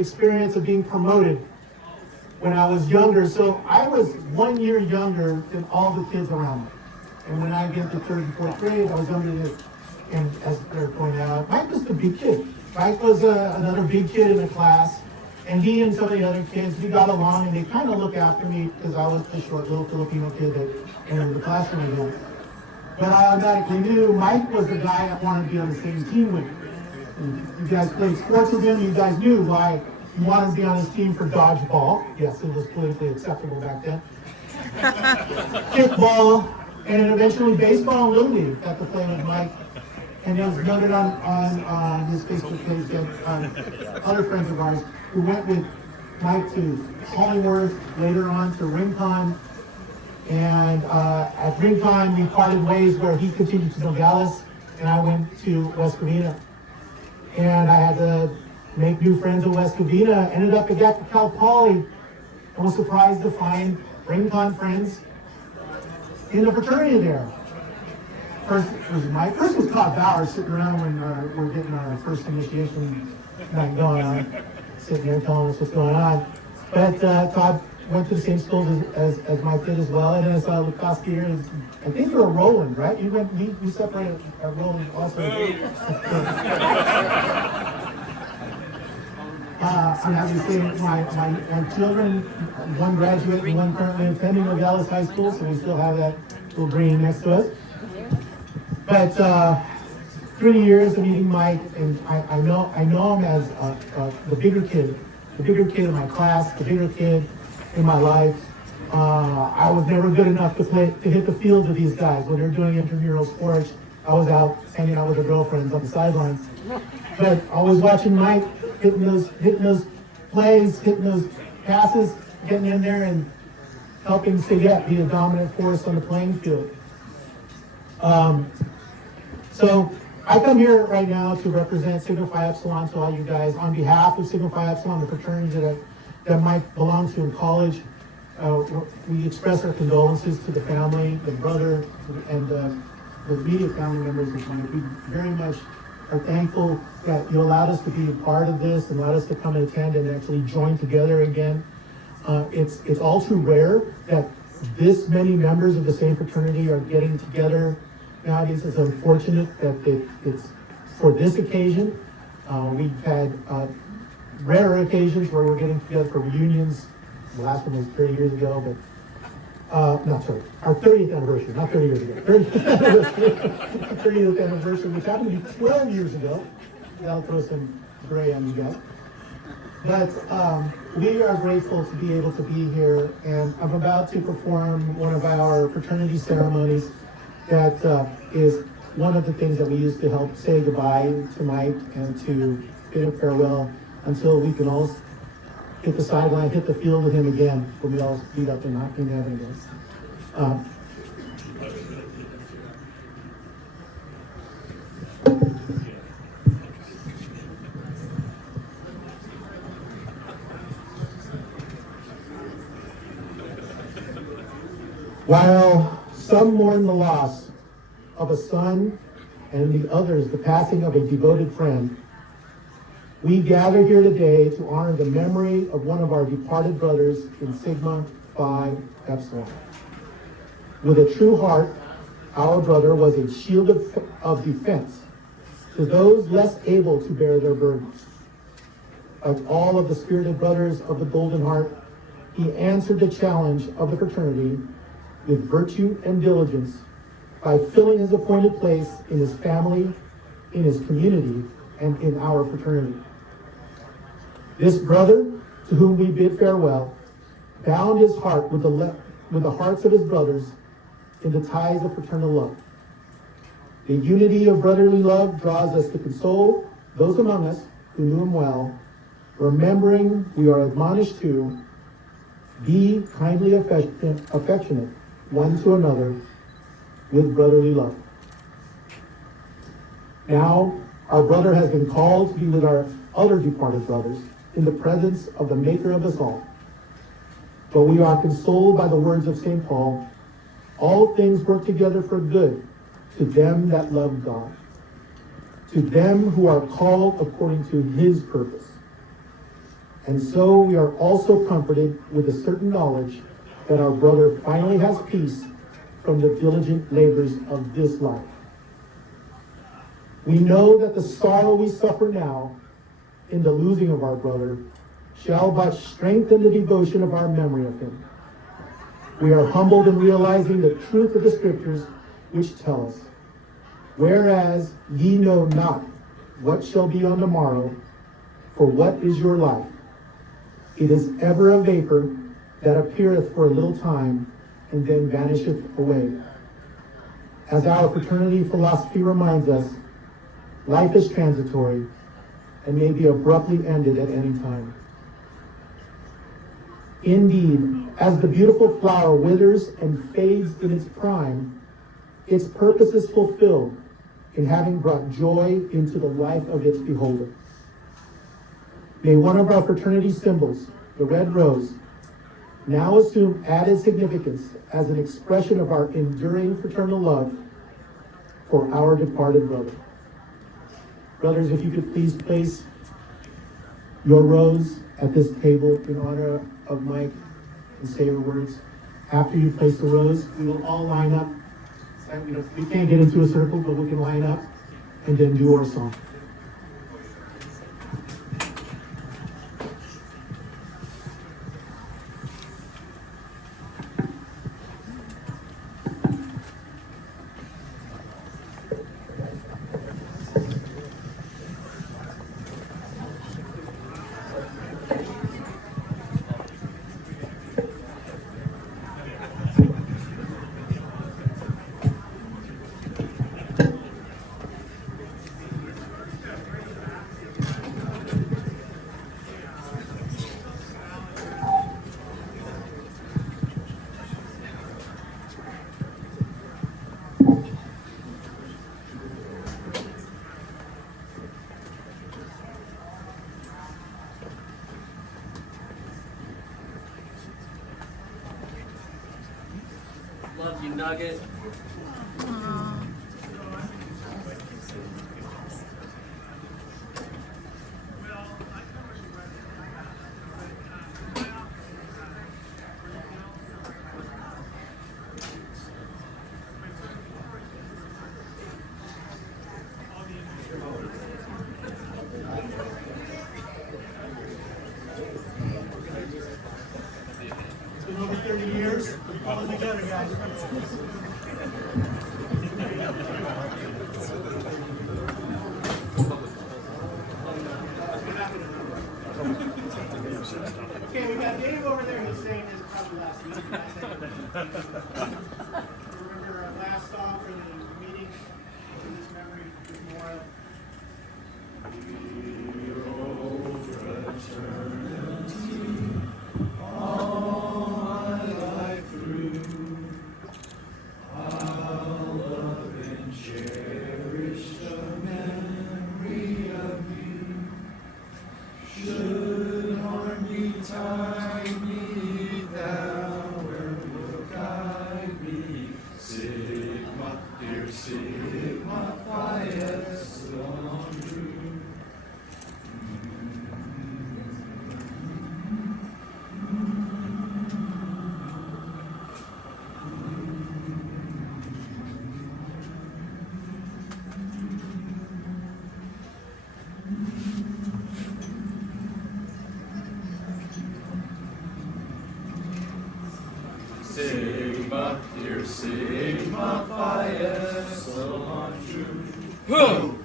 experience of being promoted when I was younger. So I was 1 year younger than all the kids around me. And when I get to third and fourth grade, I was younger than, and as they're pointing out, Mike was the big kid. Mike was another big kid in the class. And he and some of the other kids, we got along, and they kind of look after me because I was the short little Filipino kid that entered the classroom again. But I automatically knew Mike was the guy that wanted to be on the same team with me. And you guys played sports with him, you guys knew why he wanted to be on his team for dodgeball. Yes, it was politically acceptable back then. Kickball, and eventually baseball and Little League got to play with Mike. And it was noted on his Facebook page that other friends of ours who went with Mike to Hollingworth, later on to Rincon. And at Rincon, we parted ways where he continued to Nogales, and I went to West Covina. And I had to make new friends at West Covina. Ended up at Cal Poly, and was surprised to find Rincon friends in the fraternity there. First was Todd Bauer sitting around when we're getting our first initiation night going on, sitting there telling us what's going on. But Todd went to the same schools as Mike did as well, and then I saw Lukoski here. I think you were Roland, right? You separated Roland also. I'm happy to say my children, one graduate and one currently attending Nogales High School, so we still have that little green next to us. But 3 years of meeting Mike, and I know him as the bigger kid in my class, the bigger kid in my life. I was never good enough to hit the field with these guys. When they're doing intramural sports, I was out hanging out with their girlfriends on the sidelines. But I was watching Mike hitting those plays, hitting those passes, getting in there and helping Sigette be a dominant force on the playing field. So I come here right now to represent Sigma Phi Epsilon to all you guys on behalf of Sigma Phi Epsilon, the fraternity that Mike belongs to in college. We express our condolences to the family, the brother, and the immediate family members of Mike. We very much are thankful that you allowed us to be a part of this and allowed us to come and attend and actually join together again. It's all too rare that this many members of the same fraternity are getting together nowadays. It's unfortunate that it's for this occasion. We've had rare occasions where we're getting together for reunions. The last one was 30 years ago, but our 30th anniversary, not 30 years ago. 30th anniversary, which happened to be 12 years ago. That'll throw some gray on you guys. But we are grateful to be able to be here, and I'm about to perform one of our fraternity ceremonies that is one of the things that we use to help say goodbye to Mike and to bid a farewell until we can all hit the sideline, hit the field with him again when we all meet up in heaven again. While some mourn the loss of a son and the others the passing of a devoted friend, we gather here today to honor the memory of one of our departed brothers in Sigma Phi Epsilon. With a true heart, our brother was a shield of defense to those less able to bear their burdens. Like all of the spirited brothers of the Golden Heart, he answered the challenge of the fraternity with virtue and diligence by filling his appointed place in his family, in his community, and in our fraternity. This brother, to whom we bid farewell, bound his heart with the hearts of his brothers in the ties of fraternal love. The unity of brotherly love draws us to console those among us who knew him well, remembering we are admonished to be kindly affectionate one to another with brotherly love. Now, our brother has been called to be with our other departed brothers in the presence of the Maker of us all. But we are consoled by the words of St. Paul, all things work together for good to them that love God, to them who are called according to his purpose. And so we are also comforted with a certain knowledge that our brother finally has peace from the diligent labors of this life. We know that the sorrow we suffer now in the losing of our brother shall but strengthen the devotion of our memory of him. We are humbled in realizing the truth of the scriptures which tell us, whereas ye know not what shall be on the morrow, for what is your life? It is ever a vapor that appeareth for a little time and then vanisheth away. As our fraternity philosophy reminds us, life is transitory and may be abruptly ended at any time. Indeed, as the beautiful flower withers and fades in its prime, its purpose is fulfilled in having brought joy into the life of its beholder. May one of our fraternity symbols, the red rose, now assume added significance as an expression of our enduring fraternal love for our departed brother. Brothers, if you could please place your rose at this table in honor of Mike and say your words. After you place the rose, we will all line up. We can't get into a circle, but we can line up and then do our song. Love you, Nugget. It's been over 30 years. We're all together, guys. Okay, we got Dave over there. He's saying his probably last meeting. Remember our last song for the meeting in this memory memorial. Sigma, dear Sigma, Phi Epsilon, true.